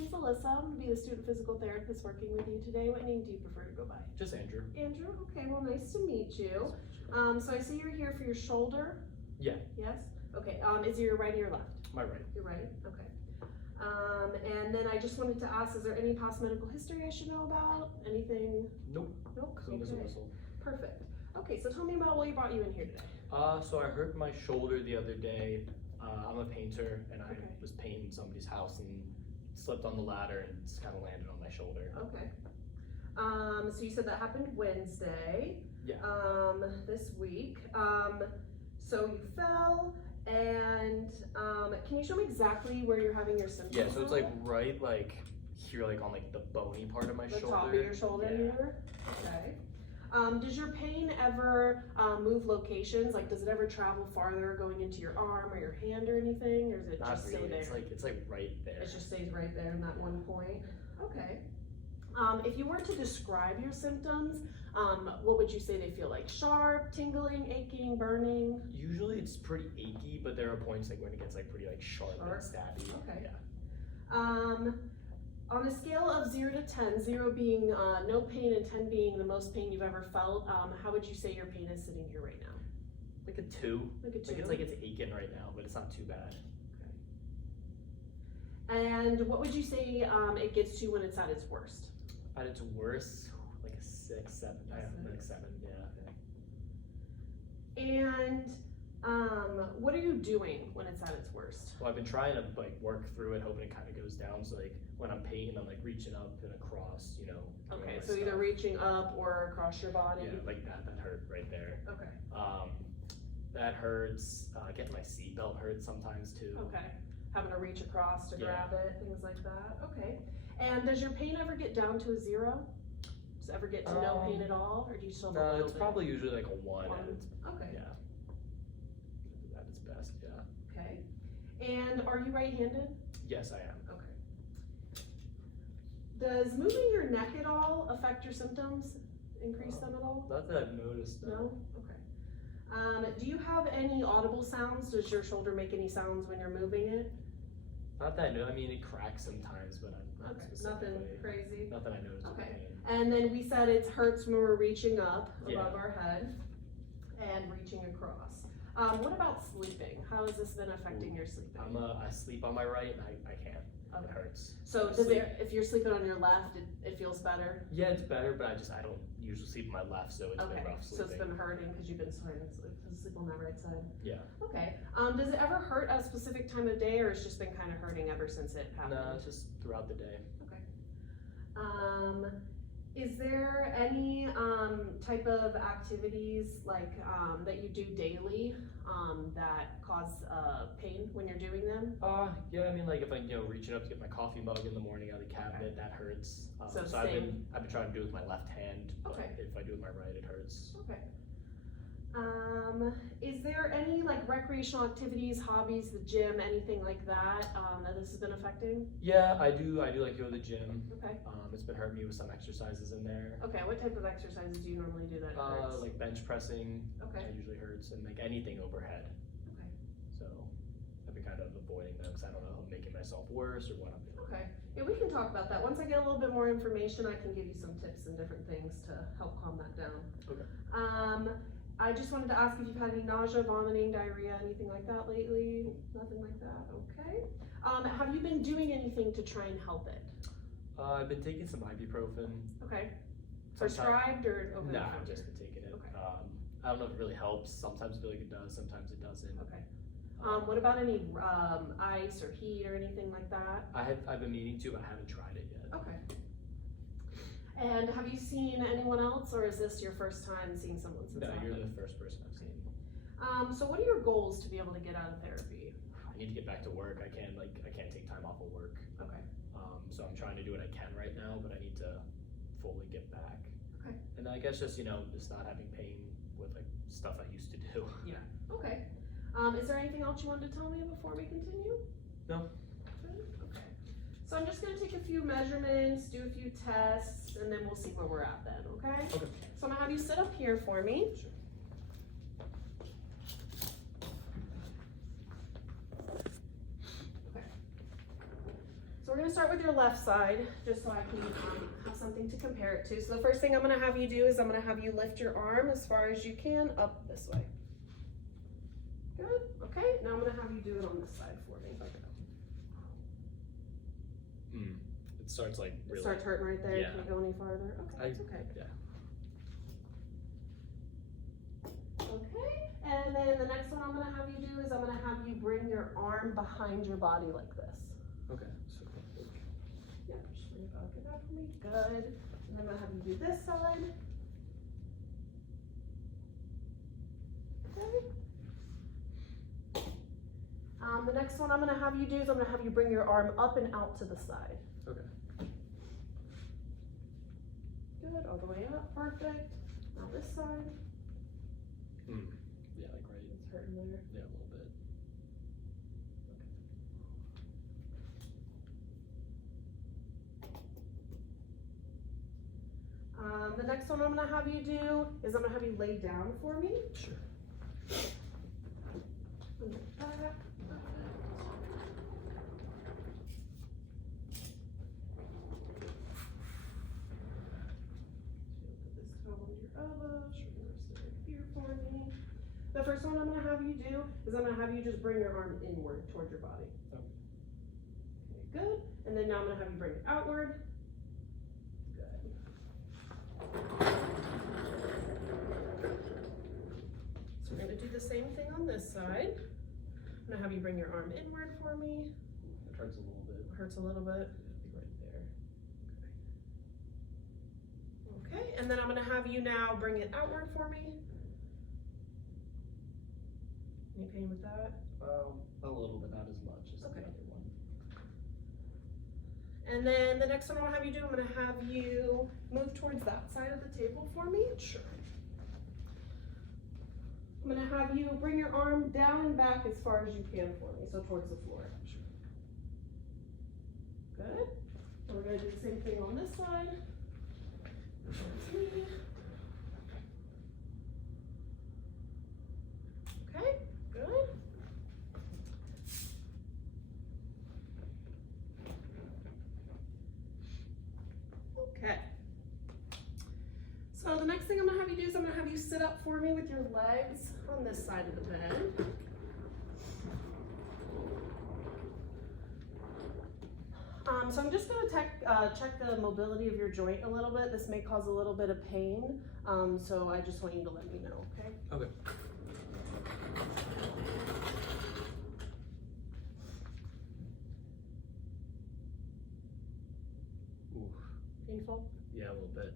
name's Alyssa. I'm going to be the student physical therapist working with you today. What name do you prefer to go by? Just Andrew. Andrew? Okay, well, nice to meet you. So I see you're here for your shoulder. Yeah. Yes? Okay, is it your right or your left? My right. Your right? Okay. And then I just wanted to ask, is there any past medical history I should know about? Anything? Nope. Nope. Clean as a Okay. whistle. Perfect. Okay, so tell me about what brought you in here today. So I hurt my shoulder the other day. I'm a painter, and I Okay. was painting somebody's house and slipped on the ladder and just kind of landed on my shoulder. Okay. So you said that happened Wednesday. Yeah. This week. So you fell, and can you show me exactly where you're having your symptoms? Yeah. So it's like at? right like here, like on like the bony part of my The shoulder. top of your shoulder Yeah. here. Okay. Does your pain ever move locations? Like, does it ever travel farther, going into your arm or your hand or anything, or is it Not just stay really. there? It's like right there. It just stays right there in that one point. Okay. If you were to describe your symptoms, what would you say they feel like? Sharp, tingling, aching, burning? Usually it's pretty achy, but there are points like when it gets like pretty like sharp and stabby. Okay. Yeah. On a scale of 0 to 10, 0 being no pain and 10 being the most pain you've ever felt, how would you say your pain is sitting here right now? Like a 2. Like a 2? It's aching right now, but it's not too bad. And what would you say it gets to when it's at its worst? At its worst, like a 6, 7. I have like 7, yeah. And what are you doing when it's at its worst? Well, I've been trying to like work through it, hoping it kind of goes down. So like when I'm painting, I'm like reaching up and across, you know. doing Okay, my so either stuff. reaching up or across your body? Yeah, like that hurt right there. Okay. That hurts. Getting my seatbelt hurts sometimes too. Okay. Having to reach across to Yeah. grab it, things like that. Okay. And does your pain ever get down to a 0? Does it ever get to no pain at all, or do you still have a No, little it's bit? probably usually like a 1. One? At its, Okay. yeah. At its best, yeah. Okay. And are you right-handed? Yes, I am. Okay. Does moving your neck at all affect your symptoms? Increase them at all? Not that I've noticed. No? Okay. Do you have any audible sounds? Does your shoulder make any sounds when you're moving it? Not that I know. I mean, it cracks sometimes, but I'm not Okay, specifically. nothing crazy. Nothing I noticed. Okay. With pain. And then we said it hurts when we're reaching up Yeah. above our head and reaching across. What about sleeping? How has this been affecting your sleeping? I sleep on my right, and I can't. Okay. It hurts. So does it, if you're sleeping on your left, it feels better? Yeah, it's better, but I don't usually sleep on my left, so it's Okay, been rough so sleeping. it's been hurting because you've been trying to sleep on that right side? Yeah. Okay. Does it ever hurt at a specific time of day, or it's just been kind of hurting ever since it happened? No, it's just throughout the day. Okay. Is there any type of activities like that you do daily that cause pain when you're doing them? Yeah, I mean, like if I'm, reaching up to get my coffee mug in the morning out of the cabinet, that hurts. So I've been trying to do it with my left hand, but Okay. if I do it with my right, it hurts. Okay. Is there any like recreational activities, hobbies, the gym, anything like that that this has been affecting? Yeah, I do like to go to the gym. Okay. It's been hurting me with some exercises in there. Okay, what type of exercises do you normally do that hurts? Like bench pressing. Okay. That usually hurts, and like anything overhead. Okay. So I've been kind of avoiding them because I don't know if I'm making myself worse or what I'm doing. Okay. Yeah, we can talk about that. Once I get a little bit more information, I can give you some tips and different things to help calm that down. Okay. I just wanted to ask if you've had any nausea, vomiting, diarrhea, anything like that lately? Nothing like that, okay. Have you been doing anything to try and help it? I've been taking some ibuprofen. Okay. Sometimes- Prescribed or over the No, I've counter? just been taking it. Okay. I don't know if it really helps. Sometimes I feel like it does, sometimes it doesn't. Okay. What about any ice or heat or anything like that? I've been meaning to, but I haven't tried it yet. Okay. And have you seen anyone else, or is this your first time seeing someone since No, that you're happened? the first person I've seen. So what are your goals to be able to get out of therapy? I need to get back to work. I can't take time off of work. Okay. So I'm trying to do what I can right now, but I need to fully get back. Okay. And I guess just just not having pain with like stuff I used to do. Yeah. Okay. Is there anything else you wanted to tell me before we continue? No. Okay. So I'm just gonna take a few measurements, do a few tests, and then we'll see where we're at then, okay? Okay. So I'm gonna have you sit up here for me. Sure. Okay. So we're gonna start with your left side, just so I can have something to compare it to. So the first thing I'm gonna have you do is I'm gonna have you lift your arm as far as you can up this way. Good, okay, now I'm gonna have you do it on this side for me. It starts like really. It starts hurting right there, Yeah. can't go any farther. Okay, that's okay. Yeah. Okay, and then the next one I'm gonna have you do is I'm gonna have you bring your arm behind your body like this. Okay. So, Yeah, just bring it back it up for me. Good. And then I'm gonna have you do this side. Okay. The next one I'm gonna have you do is I'm gonna have you bring your arm up and out to the side. okay. Good, all the way up, perfect. Now this side. Yeah, like right. It's hurting there. Yeah, a little bit. The next one I'm gonna have you do is I'm gonna have you lay down for me. Sure. Back. The first one I'm gonna have you do is I'm gonna have you just bring your arm inward toward your body. Okay. Okay, good. And then now I'm gonna have you bring it outward. Good. So we're gonna do the same thing on this side. I'm gonna have you bring your arm inward for me. It hurts a little bit. Hurts a little bit. Right there. Okay, and then I'm gonna have you now bring it outward for me. Any pain with that? A little bit, not as much as Okay. the other one. And then the next one I'll have you do, I'm gonna have you move towards that side of the table for me. Sure. I'm gonna have you bring your arm down and back as far as you can for me, so towards the floor. Sure. Good. And we're gonna do the same thing on this side. Towards me. Okay, good. Okay. So the next thing I'm gonna have you do is I'm gonna have you sit up for me with your legs on this side of the bed. So I'm just gonna check the mobility of your joint a little bit. This may cause a little bit of pain, so I just want you to let me know, okay? Okay. Ooh. Painful? Yeah, a little bit.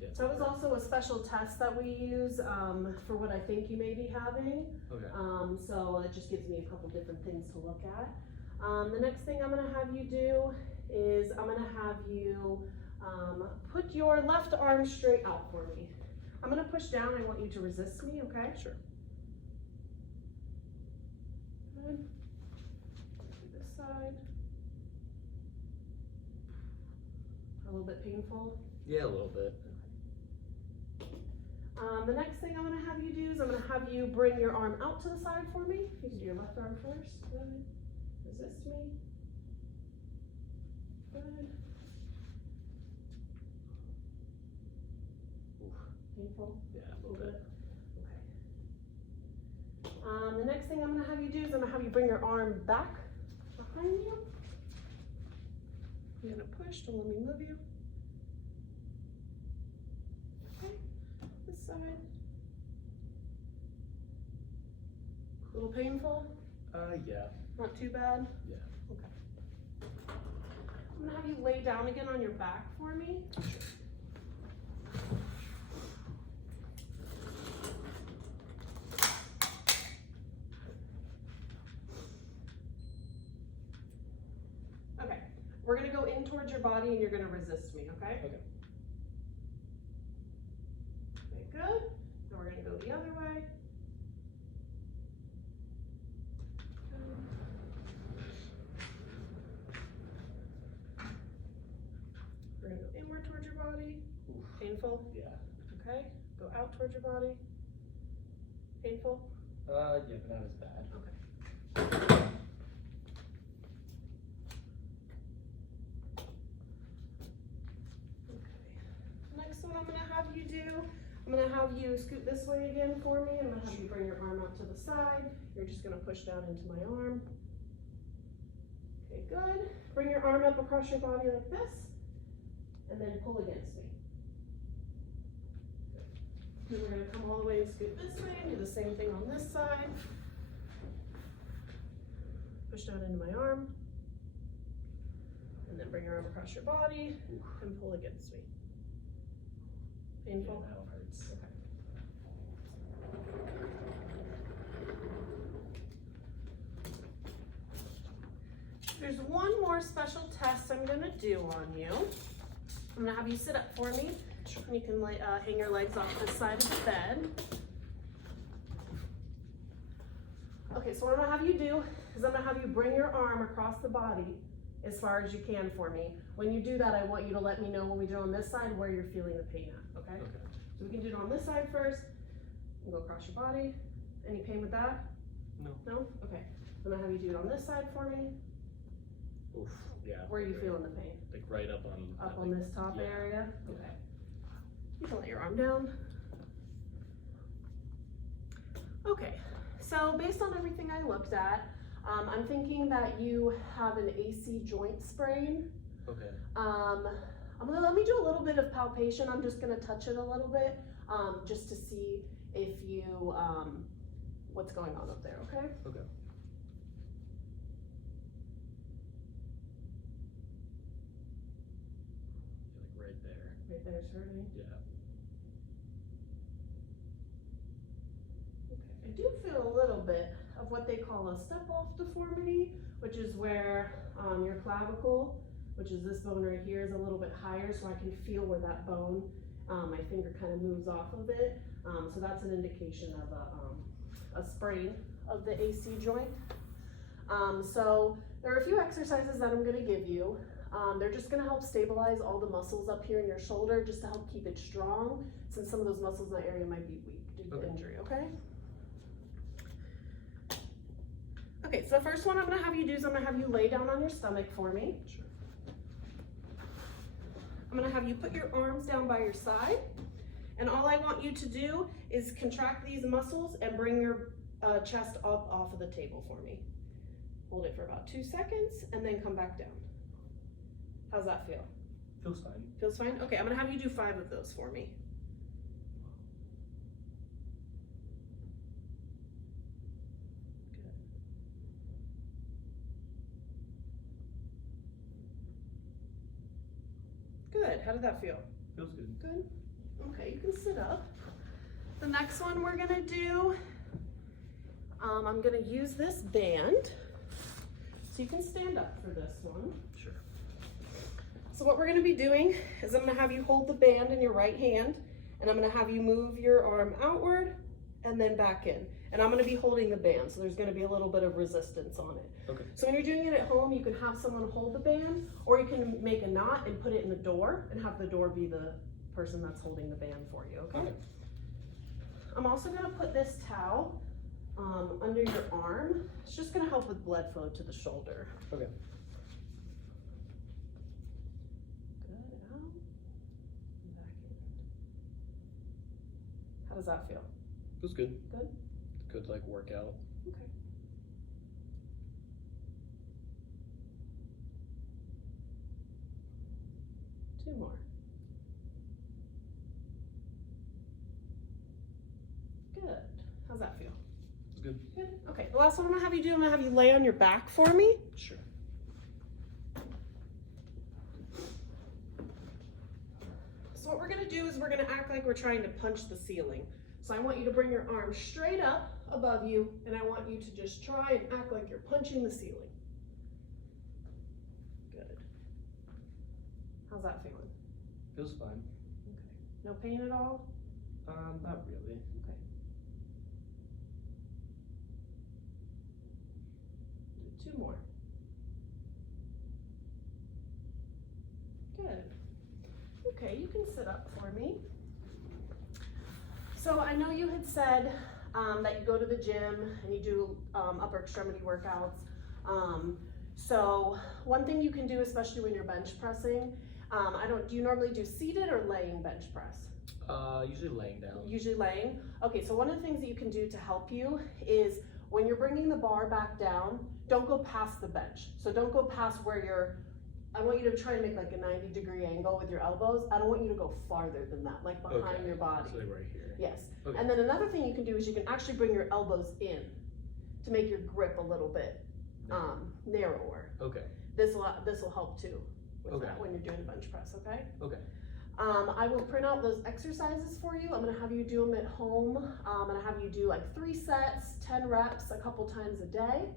Yeah. So that was also a special test that we use for what I think you may be having. Okay. So it just gives me a couple different things to look at. The next thing I'm gonna have you do is I'm gonna have you put your left arm straight out for me. I'm gonna push down. I want you to resist me, okay? Sure. Good. Do this side. A little bit painful. Yeah, a little bit. The next thing I'm gonna have you do is I'm gonna have you bring your arm out to the side for me. You can do your left arm first. Good. Resist me. Good. Oof. Painful? Yeah, a little bit. Okay. The next thing I'm gonna have you do is I'm gonna have you bring your arm back behind you. You're gonna push, don't let me move you. Okay, this side. A little painful? Yeah. Not too bad? Yeah. Okay. I'm gonna have you lay down again on your back for me. Okay, we're gonna go in towards your body and you're gonna resist me, okay? Okay. Okay, good. Now we're gonna go the other way. We're gonna go inward towards your body. Oof. Painful? Yeah. Okay. Go out towards your body. Painful? Yeah, but not as bad. Okay. Next one I'm gonna have you do, I'm gonna have you scoot this way again for me. I'm gonna have you bring your arm out to the side. You're just gonna push down into my arm. Okay, good. Bring your arm up across your body like this, and then pull against me. Good. Then we're gonna come all the way and scoot this way and do the same thing on this side. Push down into my arm. And then bring your arm across your body and pull against me. Painful? Yeah, that one hurts. Okay. There's one more special test I'm gonna do on you. I'm gonna have you sit up for me. Sure. And you can hang your legs off this side of the bed. Okay, so what I'm gonna have you do is I'm gonna have you bring your arm across the body as far as you can for me. When you do that, I want you to let me know when we do on this side where you're feeling the pain at, okay? Okay. So we can do it on this side first. And go across your body. Any pain with that? No. No? Okay. I'm gonna have you do it on this side for me. Oof. Yeah. Where are you right. feeling the pain? Like right up on. Up that, on like, this top yeah. area? Yeah. Okay. You can let your arm down. Okay, so based on everything I looked at, I'm thinking that you have an AC joint sprain. Okay. Let me do a little bit of palpation. I'm just gonna touch it a little bit, just to see if you, what's going on up there, okay? Okay. Like right there. Right there's hurting. Yeah. I do feel a little bit of what they call a step-off deformity, which is where your clavicle, which is this bone right here, is a little bit higher, so I can feel where that bone, my finger kind of moves off of it. So that's an indication of a sprain of the AC joint. So there are a few exercises that I'm going to give you. They're just going to help stabilize all the muscles up here in your shoulder, just to help keep it strong, since some of those muscles in that area might be weak due to injury, okay? Okay, so the first one I'm gonna have you do is I'm gonna have you lay down on your stomach for me. Sure. I'm gonna have you put your arms down by your side, and all I want you to do is contract these muscles and bring your chest up off of the table for me. Hold it for about 2 seconds and then come back down. How's that feel? Feels fine. Feels fine? Okay, I'm gonna have you do 5 of those for me. Good, how did that feel? Feels good. Good. Okay, you can sit up. The next one we're gonna do, I'm gonna use this band. So you can stand up for this one. Sure. So what we're gonna be doing is I'm gonna have you hold the band in your right hand, and I'm gonna have you move your arm outward and then back in. And I'm gonna be holding the band, so there's gonna be a little bit of resistance on it. Okay. So when you're doing it at home, you can have someone hold the band, or you can make a knot and put it in the door and have the door be the person that's holding the band for you, okay? Okay. I'm also gonna put this towel under your arm. It's just gonna help with blood flow to the shoulder. Okay. Good, out, and back in. How does that feel? Feels good. Good? Good like workout. Okay. Two more. Good. How's that feel? It's good. Good. Okay, the last one I'm gonna have you do, I'm gonna have you lay on your back for me. Sure. So what we're gonna do is we're gonna act like we're trying to punch the ceiling. So I want you to bring your arm straight up above you, and I want you to just try and act like you're punching the ceiling. Good. How's that feeling? Feels fine. Okay. No pain at all? Not really. Okay. Do 2 more. Good. Okay, you can sit up for me. So I know you had said that you go to the gym and you do upper extremity workouts. So one thing you can do, especially when you're bench pressing, do you normally do seated or laying bench press? Usually laying down. Usually laying. Okay, so one of the things that you can do to help you is when you're bringing the bar back down, don't go past the bench. So don't go past where I want you to try and make like a 90-degree angle with your elbows. I don't want you to go farther than that, like behind your body. So right here. Yes. Okay. And then another thing you can do is you can actually bring your elbows in to make your grip a little bit narrower. Okay. This will help too with Okay. that when you're doing a bench press, okay? Okay. I will print out those exercises for you. I'm gonna have you do them at home. I'm gonna have you do like 3 sets, 10 reps, a couple times a day.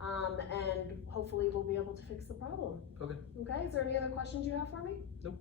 And hopefully we'll be able to fix the problem. Okay. Okay, is there any other questions you have for me? Nope.